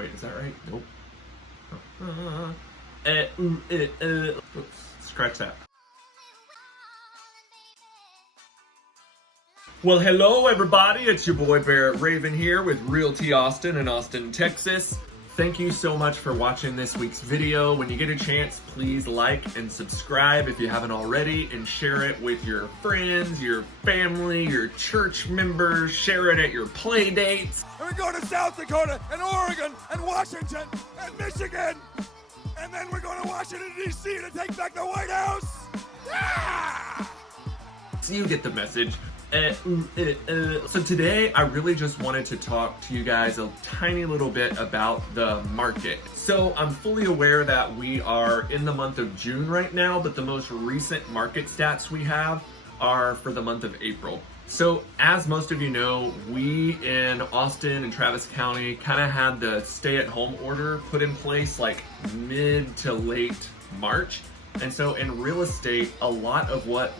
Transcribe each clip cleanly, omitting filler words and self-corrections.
Wait, is that right? Nope. Oops, scratch that. Well, hello everybody, it's your boy Barrett Raven here with Realty Austin in Austin, Texas. Thank you so much for watching this week's video. When you get a chance, please like and subscribe if you haven't already, and share it with your friends, your family, your church members. Share it at your play dates. We're going to South Dakota and Oregon and Washington and Michigan. And then we're going to Washington, D.C. to take back the White House. Yeah! So you get the message. So today I really just wanted to talk to you guys a tiny little bit about the market. So I'm fully aware that we are in the month of June right now, but the most recent market stats we have are for the month of April. So as most of you know, we in Austin and Travis County kind of had the stay-at-home order put in place like mid to late March. And so in real estate, a lot of what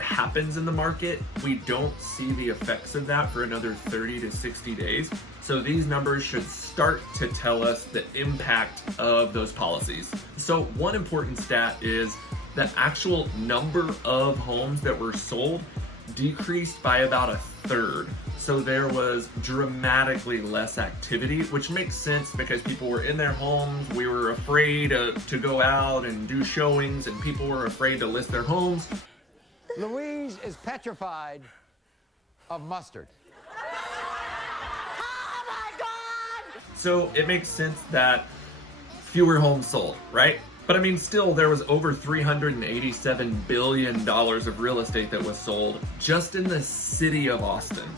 happens in the market, we don't see the effects of that for another 30 to 60 days. So these numbers should start to tell us the impact of those policies. So one important stat is the actual number of homes that were sold decreased by about a third. So there was dramatically less activity, which makes sense because people were in their homes. We were afraid to go out and do showings, and people were afraid to list their homes. Louise is petrified of mustard. Oh my God! So it makes sense that fewer homes sold, right? But I mean, still, there was over $387 billion of real estate that was sold just in the city of Austin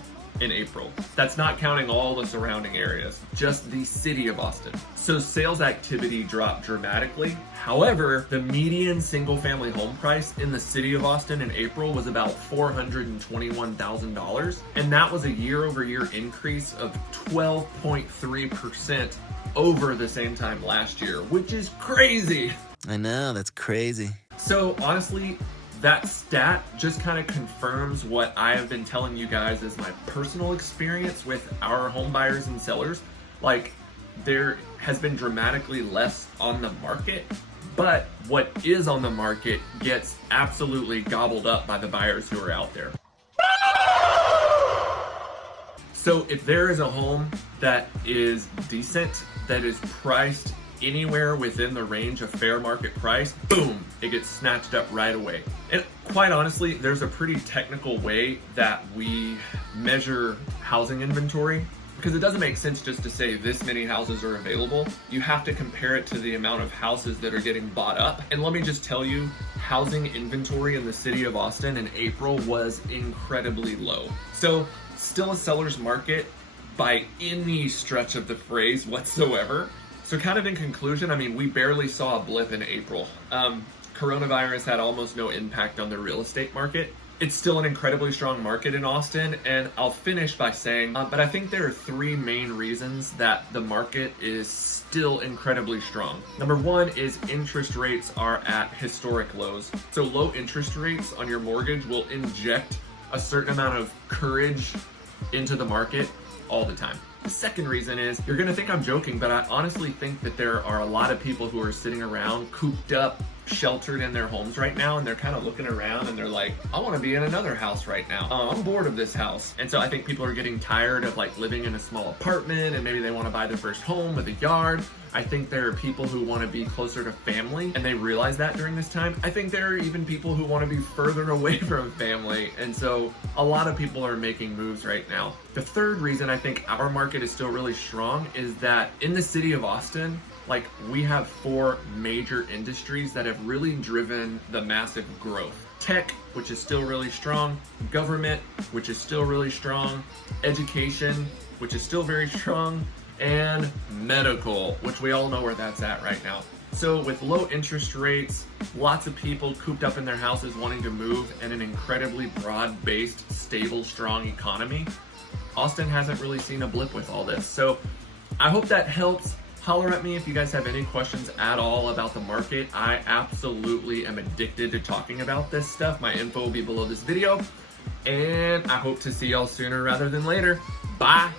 in April. That's not counting all the surrounding areas, just the city of Austin. So sales activity dropped dramatically. However, the median single family home price in the city of Austin in April was about $421,000. And that was a year-over-year increase of 12.3% over the same time last year, which is crazy. I know, that's crazy. So honestly, that stat just kind of confirms what I have been telling you guys as my personal experience with our home buyers and sellers. Like, there has been dramatically less on the market, but what is on the market gets absolutely gobbled up by the buyers who are out there. So if there is a home that is decent, that is priced anywhere within the range of fair market price, boom, it gets snatched up right away. And quite honestly, there's a pretty technical way that we measure housing inventory, because it doesn't make sense just to say this many houses are available. You have to compare it to the amount of houses that are getting bought up. And let me just tell you, housing inventory in the city of Austin in April was incredibly low. So still a seller's market by any stretch of the phrase whatsoever. So kind of in conclusion, I mean, we barely saw a blip in April. Coronavirus had almost no impact on the real estate market. It's still an incredibly strong market in Austin, and I'll finish by saying, but I think there are three main reasons that the market is still incredibly strong. Number one is interest rates are at historic lows. So low interest rates on your mortgage will inject a certain amount of courage into the market all the time. The second reason is, you're gonna think I'm joking, but I honestly think that there are a lot of people who are sitting around cooped up, sheltered in their homes right now, and they're kind of looking around and they're like, I want to be in another house right now. I'm bored of this house. And so I think people are getting tired of like living in a small apartment, and maybe they want to buy their first home with a yard. I think there are people who want to be closer to family, and they realize that during this time. I think there are even people who want to be further away from family, and so a lot of people are making moves right now. The third reason I think our market is still really strong is that in the city of Austin, like, we have four major industries that have really driven the massive growth. Tech, which is still really strong, government, which is still really strong, education, which is still very strong, and medical, which we all know where that's at right now. So with low interest rates, lots of people cooped up in their houses wanting to move, and an incredibly broad-based, stable, strong economy, Austin hasn't really seen a blip with all this. So I hope that helps. Holler at me if you guys have any questions at all about the market. I absolutely am addicted to talking about this stuff. My info will be below this video, and I hope to see y'all sooner rather than later. Bye.